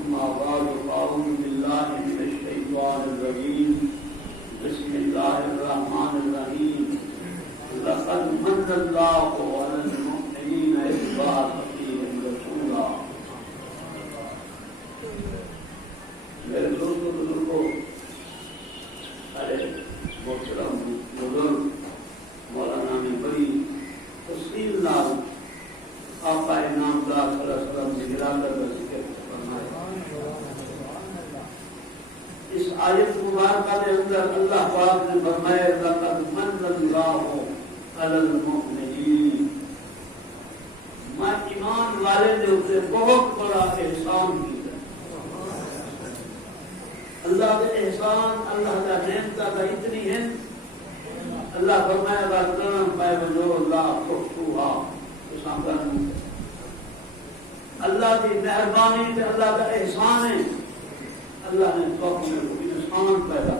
أما بعد فأعوذ بالله من الشيطان الرجيم بسم الله الرحمن الرحيم لقد من الله على المؤمنين إذ بعث فيهم رسولا میرے دوستوں بزرگوں محترم بزرگ مولانا نے بڑی تفصیل نال آقا نامدار صلی اللہ علیہ وسلم کی ارادت کا ذکر فرمایا. اس آیت مبارکہ کے اندر اللہ پاک نے فرمایا لقد من اللہ علی المؤمنین، میں ایمان والے کے اوپر بہت بڑا احسان کیا. اللہ کے احسان اللہ کا نعمت کا اتنی ہے. اللہ فرمایا کرم پائے جو اللہ خوشبوہا اللہ کی مہربانی سے اللہ کا احسان ہے. اللہ نے تو انسان پیدا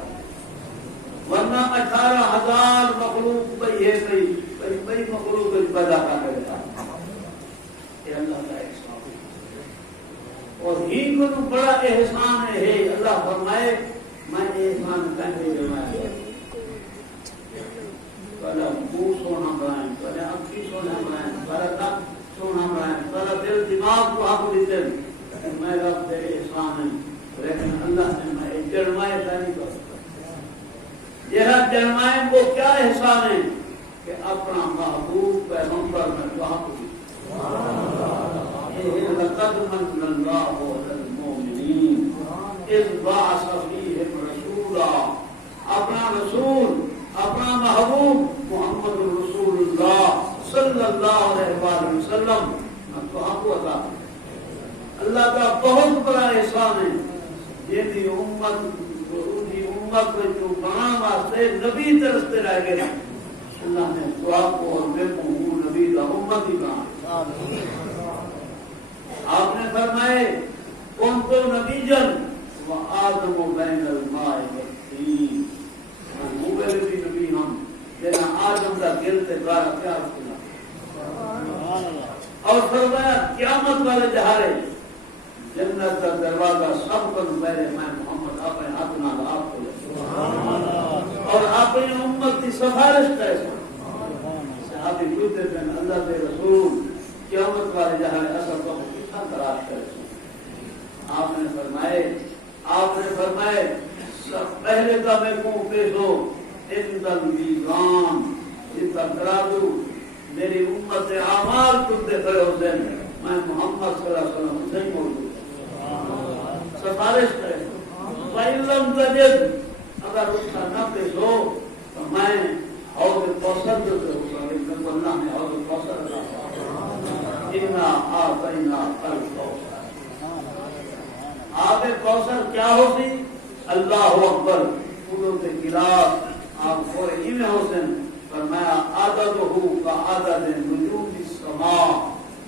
ورنہ 18,000 مخلوق بئی مخلوق پیدا کر دیتا. یہ اللہ کا احسان ہے اور ہی کو بڑا احسان ہے. اللہ فرمائے میں احسان کہنے جمایا پہلے منہ سونا بنائیں، پہلے اکھی سونا بنائیں، پہلے تک سونا بنائیں، پہلے دل دماغ کو حق دیتے میں رب دے احسان ہے. لیکن اللہ نے میں جرمائے نہیں کر سکتا. یہ جرمائے وہ کیا احسان ہے کہ اپنا محبوب پیغمبر میں وہاں کو لقد من اللہ علی المؤمنین اذ بعث فیہم رسولا. اپنا رسول اپنا محبوب محمد رسول اللہ صلی اللہ علیہ وسلم تو آپ کو عطا. اللہ کا بہت بڑا احسان ہے. یہ بھی امت کو جو بنا واسطے نبی ترستے رہ گئے اللہ نے تو آپ کو اور میں کو نبی کا امت ہی بنا. آپ نے فرمائے کون تو نبی جن وہ آدم و بین الماء والطین. نبی ہم لینا آدم کا دل سے بارا پیار کیا اور فرمایا قیامت والے جہارے جنت کا دروازہ سب کو پہلے میں محمد اپنے ہاتھ نہ آپ کو اور اپنی امت کی سفارش کرے. صحابی پوچھتے تھے اللہ کے رسول قیامت والے جہارے اصل کو کتنا تلاش کرے. آپ نے فرمائے پہلے کا میں کو پیش ہو ترازو میری امت اعمال کرتے کھڑے ہوتے میں محمد صلی اللہ علیہ وسلم نہیں موجود سفارش کرے. فَإِلَّمْ تَجِدْ اگر اس کا نہ پیش ہو تو میں حوض کوثر جو سے ہوگا لیکن اللہ نے حوض کوثر اِنَّا آتَيْنَا الْكَوْثَرَ. آب کوثر کیا ہوتی؟ اللہ اکبر پھولوں کے گلاس آپ کو ان حسن فرمایا عدد ہو کا عدد نجوم السماء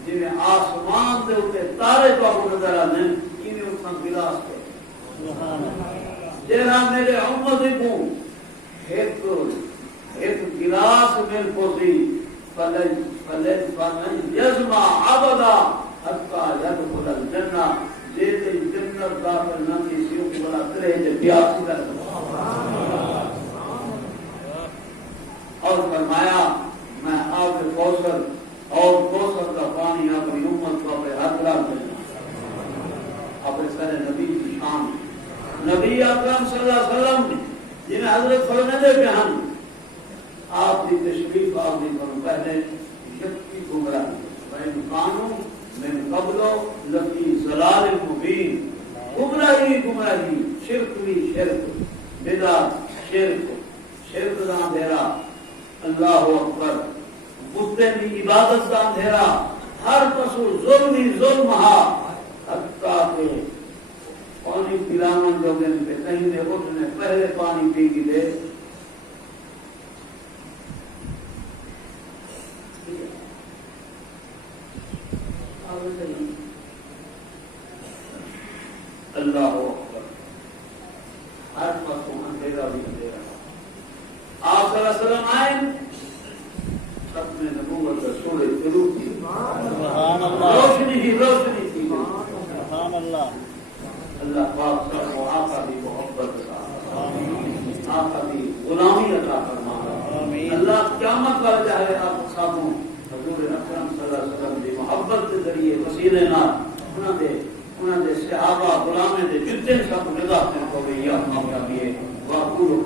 جنہیں آسمان سے اٹھے تارے کو آپ نظر آنے انہیں اتنا گلاس کر جینا میرے امت کو ایک گلاس مل پوسی فلن یزمع عبدا حتی یدخل الجنہ جیتے جنت داخل نہ کسیوں کو بڑا کرے جو پیاس کر اور فرمایا میں آپ کے کوثر اور کوثر کا پانی اپنی امت کو اپنے ہاتھ رکھ دیں. آپ سر نبی کی شان نبی اکرم صلی اللہ علیہ وسلم جنہیں حضرت فرماتے تھے ہم آپ کی تشریف آپ نے پہلے شک کی گمراہی بین قانون من قبل لفی ضلال مبین. گمراہی شرک بدعت شرک کا اندھیرا اللہ اکبر بتیں کی عبادت کا اندھیرا ہر پسو ظلم ہا حتیٰ کہ پانی پلاون جو دن پہ کہیں دے اٹھنے پہلے پانی پی کی دے اللہ اکبر ہر پسو اندھیرا بھی اندھیرا. آپ صلی اللہ علیہ وسلم آئے ختم نبوت کا سورہ شروع کی روشنی تھی. سبحان اللہ. اللہ پاک سب کو آقا کی محبت عطا، آقا کی غلامی عطا فرما۔ اللہ قیامت پر چاہے آپ ساتھوں حضور اکرم صلی اللہ علیہ وسلم کی محبت کے ذریعے وسیلے نال انہاں دے صحابہ غلامے دے جتنے سب نگاہ کو گئی یا کامیابی ہے۔ واقعو